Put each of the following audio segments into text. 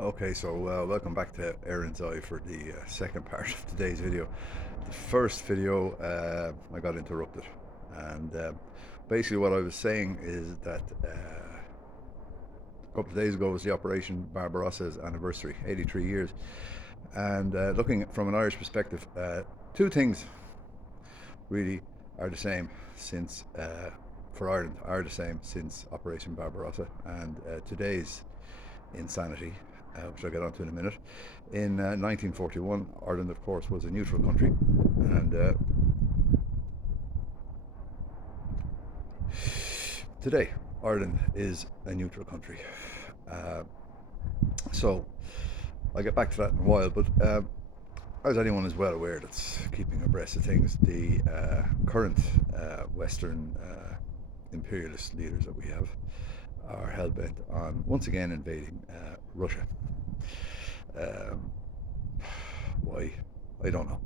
Okay, so welcome back to Aaron's Eye for the second part of today's video. The first video, I got interrupted, and basically what I was saying is that a couple of days ago was the Operation Barbarossa's anniversary, 83 years, and looking from an Irish perspective, two things really are the same since, for Ireland, are the same since Operation Barbarossa, and today's insanity, which I'll get onto in a minute. In 1941, Ireland, of course, was a neutral country, and today, Ireland is a neutral country. Uh, so, I'll get back to that in a while, but as anyone is well aware that's keeping abreast of things, the current Western imperialist leaders that we have are hell bent on once again invading Russia. Um, why? I don't know.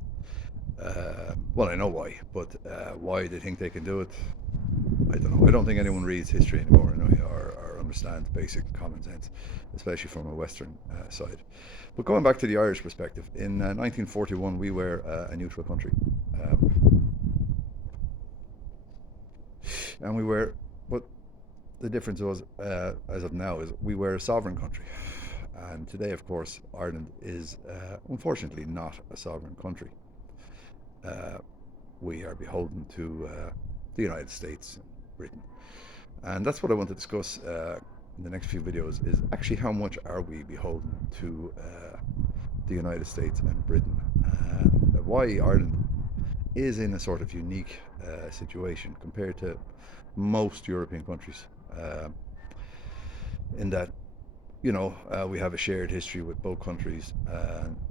Well, I know why, but why they think they can do it, I don't know. I don't think anyone reads history anymore, or understands basic common sense, especially from a Western side. But going back to the Irish perspective, in 1941 we were a neutral country, and we were. But the difference was, as of now, is we were a sovereign country, and today, of course, Ireland is unfortunately not a sovereign country. Uh, we are beholden to the United States and Britain. And that's what I want to discuss in the next few videos is actually how much are we beholden to the United States and Britain, and why Ireland is in a sort of unique situation compared to most European countries, in that we have a shared history with both countries,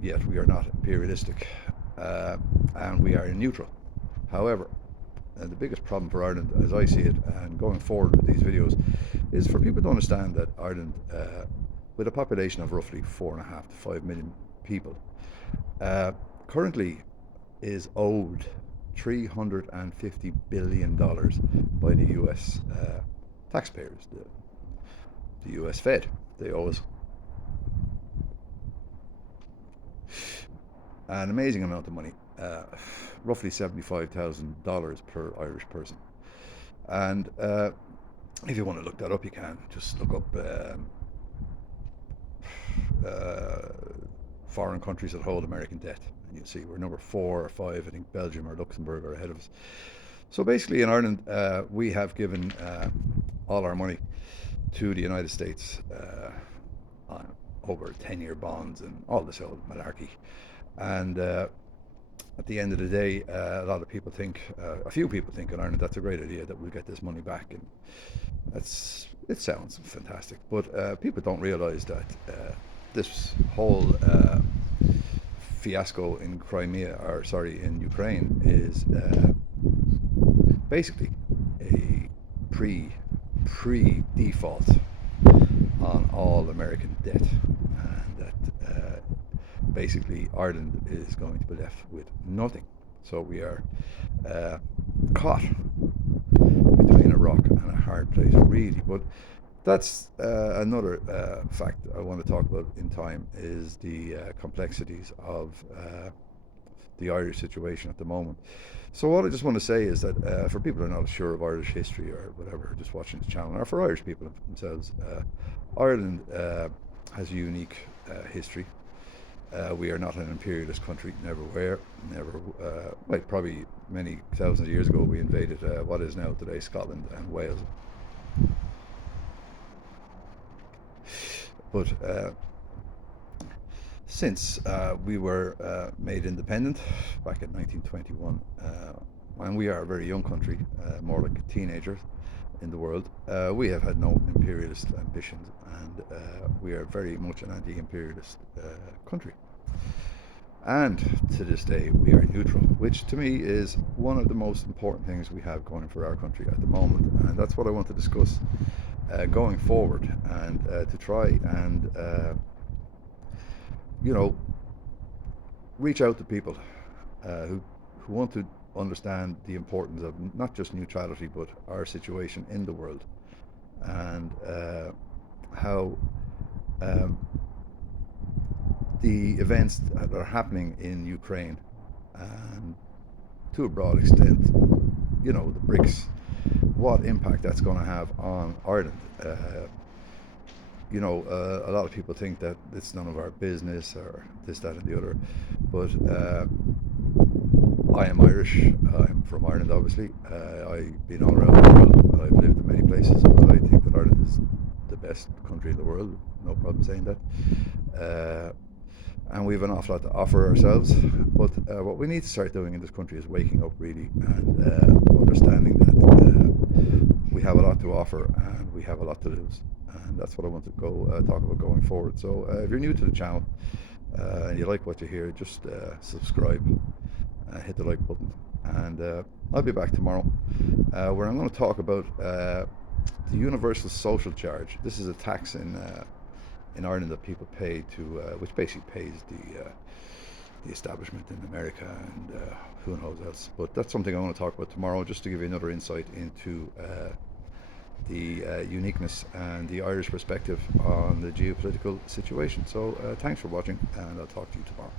yet we are not imperialistic, uh, and we are neutral. However, the biggest problem for Ireland, as I see it, and going forward with these videos, is for people to understand that Ireland, with a population of roughly 4.5 to 5 million people, uh, currently is owed $350 billion by the US taxpayers, the US Fed. They owe us an amazing amount of money, roughly $75,000 per Irish person. And if you want to look that up, you can just look up uh, foreign countries that hold American debt, and you'll see we're number 4 or 5. I think Belgium or Luxembourg are ahead of us. So basically, in Ireland, we have given all our money to the United States on over 10-year bonds and all this old malarkey. And at the end of the day, a few people think in Ireland that's a great idea that we'll get this money back, and it sounds fantastic. But people don't realise that this whole fiasco in Crimea, or sorry, in Ukraine, is basically a pre default on all American debt, and that basically Ireland is going to be left with nothing. So we are caught between a rock and a hard place, really. But that's another fact I want to talk about in time, is the complexities of the Irish situation at the moment. So what I just want to say is that for people who are not sure of Irish history or whatever, just watching the channel, or for Irish people themselves, Ireland has a unique history. We are not an imperialist country, never were, never. Like probably many thousands of years ago, we invaded what is now today Scotland and Wales. But since we were made independent back in 1921, and we are a very young country, more like teenagers in the world, we have had no imperialist ambitions, and we are very much an anti-imperialist country. And to this day, we are neutral, which to me is one of the most important things we have going for our country at the moment. And that's what I want to discuss going forward, and to try and, you know, reach out to people who want to understand the importance of not just neutrality, but our situation in the world, and how um, the events that are happening in Ukraine, and to a broad extent, the BRICS, what impact that's going to have on Ireland. A lot of people think that it's none of our business or this, that, and the other, but I am Irish. I'm from Ireland, obviously. I've been all around the world. I've lived in many places, but I think that Ireland is the best country in the world. No problem saying that. And we have an awful lot to offer ourselves. But what we need to start doing in this country is waking up really and understanding that we have a lot to offer and we have a lot to lose. And that's what I want to go talk about going forward. So if you're new to the channel and you like what you hear, just subscribe, hit the like button, and I'll be back tomorrow where I'm going to talk about the universal social charge. This is a tax in Ireland that people pay to, which basically pays the establishment in America and who knows else. But that's something I want to talk about tomorrow, just to give you another insight into the uniqueness and the Irish perspective on the geopolitical situation. So thanks for watching, and I'll talk to you tomorrow.